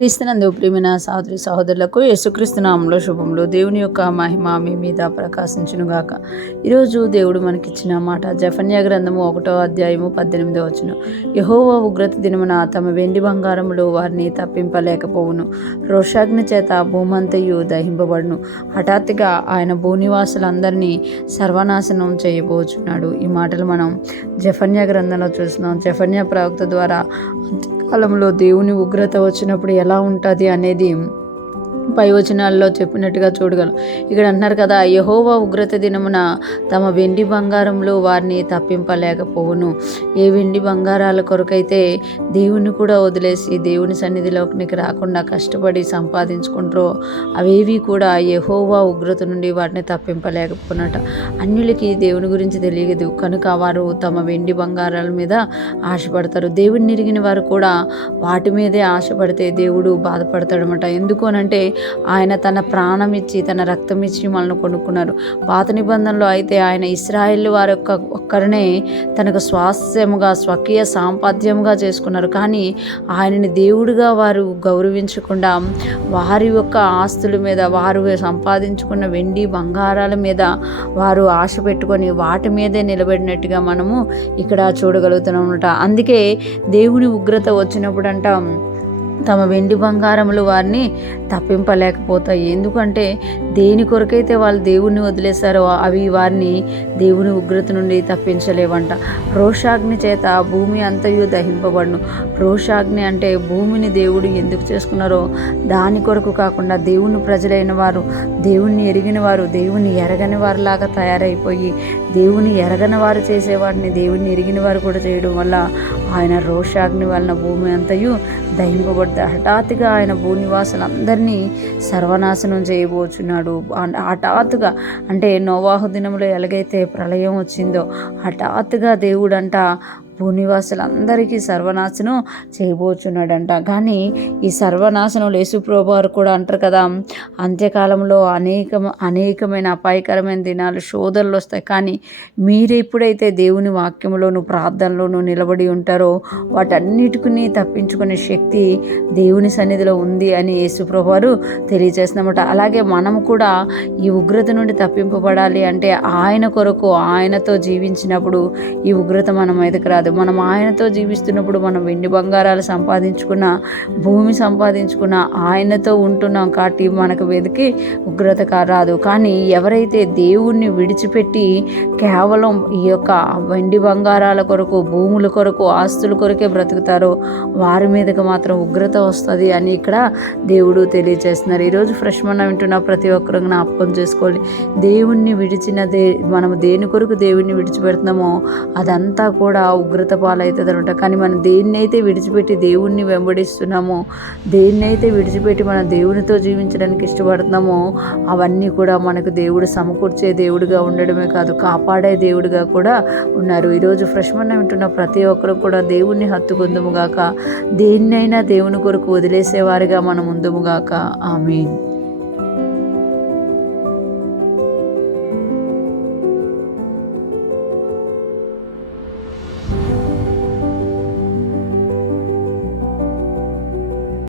క్రీస్తునందు ప్రియమైన సహోదరి సహోదరులకు యేసుక్రీస్తు నామములో శుభములు. దేవుని యొక్క మహిమ మీ మీద ప్రకాశించునుగాక. ఈరోజు దేవుడు మనకిచ్చిన మాట జెఫన్యా గ్రంథము 1వ అధ్యాయము 18వ వచనం. యెహోవా ఉగ్రత దినమున తమ వెండి బంగారములు వారిని తప్పింపలేకపోవును, రోషాగ్ని చేత భూమంతయు దహింపబడును. హఠాత్తుగా ఆయన భూనివాసులందరినీ సర్వనాశనం చేయబోచున్నాడు. ఈ మాటలు మనం జెఫన్యా గ్రంథంలో చూస్తున్నాం. జెఫన్యా ప్రవక్త ద్వారా కాలంలో దేవుని ఉగ్రత వచ్చినప్పుడు ఎలా ఉంటుంది అనేది పై వచనాల్లో చెప్పినట్టుగా చూడగలం. ఇక్కడ అంటున్నారు కదా, యెహోవా ఉగ్రత దినమున తమ వెండి బంగారంలో వారిని తప్పింపలేకపోవును. ఏ వెండి బంగారాల కొరకైతే దేవుని కూడా వదిలేసి దేవుని సన్నిధిలోకి రాకుండా కష్టపడి సంపాదించుకుంటారో అవేవి కూడా యెహోవా ఉగ్రత నుండి వాటిని తప్పింపలేకపోనట. అన్యులకి దేవుని గురించి తెలియదు కనుక వారు తమ వెండి బంగారాల మీద ఆశపడతారు. దేవుని ఎరిగిన వారు కూడా వాటి మీదే ఆశపడితే దేవుడు బాధపడతాడనమాట. ఎందుకు అనంటే ఆయన తన ప్రాణం ఇచ్చి తన రక్తం ఇచ్చి మనల్ని కొనుక్కున్నారు. పాత నిబంధనలో అయితే ఆయన ఇశ్రాయేల్ వారి ఒక్కరినే తనకు స్వాస్థ్యముగా స్వకీయ సాంపాద్యముగా చేసుకున్నారు. కానీ ఆయనని దేవుడిగా వారు గౌరవించకుండా వారి యొక్క ఆస్తుల మీద, వారు సంపాదించుకున్న వెండి బంగారాల మీద వారు ఆశ పెట్టుకొని వాటి మీదే నిలబడినట్టుగా మనము ఇక్కడ చూడగలుగుతున్నాం అన్నమాట. అందుకే దేవుని ఉగ్రత వచ్చినప్పుడు తమ వెండి బంగారములు వారిని తప్పింపలేకపోతాయి. ఎందుకంటే దేని కొరకైతే వాళ్ళు దేవుణ్ణి వదిలేశారో అవి వారిని దేవుని ఉగ్రత నుండి తప్పించలేవంట. రోషాగ్ని చేత భూమి అంతయు దహింపబడును. రోషాగ్ని అంటే భూమిని దేవుడు ఎందుకు చేసుకున్నారో దాని కొరకు కాకుండా దేవుని ప్రజలైన వారు, దేవుణ్ణి ఎరిగిన వారు, దేవుని ఎరగని వారిలాగా తయారైపోయి దేవుని ఎరగని వారు చేసేవాడిని దేవుణ్ణి ఎరిగిన వారు కూడా చేయడం వల్ల ఆయన రోషాగ్ని వలన భూమి అంతయు దహింపబడుతుంది. హఠాత్తుగా ఆయన భూనివాసులందరినీ సర్వనాశనం చేయబోచున్నాడు. హఠాత్తుగా అంటే నోవాహు దినంలో ఎలాగైతే ప్రళయం వచ్చిందో హఠాత్తుగా దేవుడంట భూనివాసులందరికీ సర్వనాశనం చేయబోచున్నాడంట. కానీ ఈ సర్వనాశనం యేసుప్రభువు వారు కూడా అంటారు కదా, అంత్యకాలంలో అనేకమైన అపాయకరమైన దినాలు, శోధనలు వస్తాయి. కానీ మీరు ఎప్పుడైతే దేవుని వాక్యంలోను ప్రార్థనలోను నిలబడి ఉంటారో వాటన్నిటిని తప్పించుకునే శక్తి దేవుని సన్నిధిలో ఉంది అని యేసుప్రభువు వారు తెలియజేస్తున్నమాట. అలాగే మనం కూడా ఈ ఉగ్రత నుండి తప్పింపబడాలి అంటే ఆయన కొరకు ఆయనతో జీవించినప్పుడు ఈ ఉగ్రత మన మీదకి రాదు. మనం ఆయనతో జీవిస్తున్నప్పుడు మనం వెండి బంగారాలు సంపాదించుకున్న, భూమి సంపాదించుకున్న ఆయనతో ఉంటున్నాం కాబట్టి మనకు వెతికి ఉగ్రత రాదు. కానీ ఎవరైతే దేవుణ్ణి విడిచిపెట్టి కేవలం ఈ యొక్క వెండి బంగారాల కొరకు, భూముల కొరకు, ఆస్తుల కొరకే బ్రతుకుతారో వారి మీదకి మాత్రం ఉగ్రత వస్తుంది అని ఇక్కడ దేవుడు తెలియజేస్తున్నారు. ఈరోజు ఫ్రెష్ మన వింటున్న ప్రతి ఒక్కరు జ్ఞాపకం చేసుకోవాలి. దేవుణ్ణి మనము దేని కొరకు దేవుణ్ణి విడిచిపెడుతున్నామో అదంతా కూడా ఉగ్రత పాలవుతుంది అనమాట. కానీ మనం దేన్నైతే విడిచిపెట్టి దేవుణ్ణి వెంబడిస్తున్నామో, దేన్నైతే విడిచిపెట్టి మనం దేవునితో జీవించడానికి ఇష్టపడుతున్నామో అవన్నీ కూడా మనకు దేవుడు సమకూర్చే దేవుడిగా ఉండడమే కాదు, కాపాడే దేవుడిగా కూడా ఉన్నారు. ఈరోజు ఫ్రెష్ మన వింటున్న ప్రతి ఒక్కరు కూడా దేవుణ్ణి హత్తుకుందుముగాక, దేన్నైనా దేవుని కొరకు వదిలేసేవారిగా మనం ఉందుముగాక. ఆమేన్.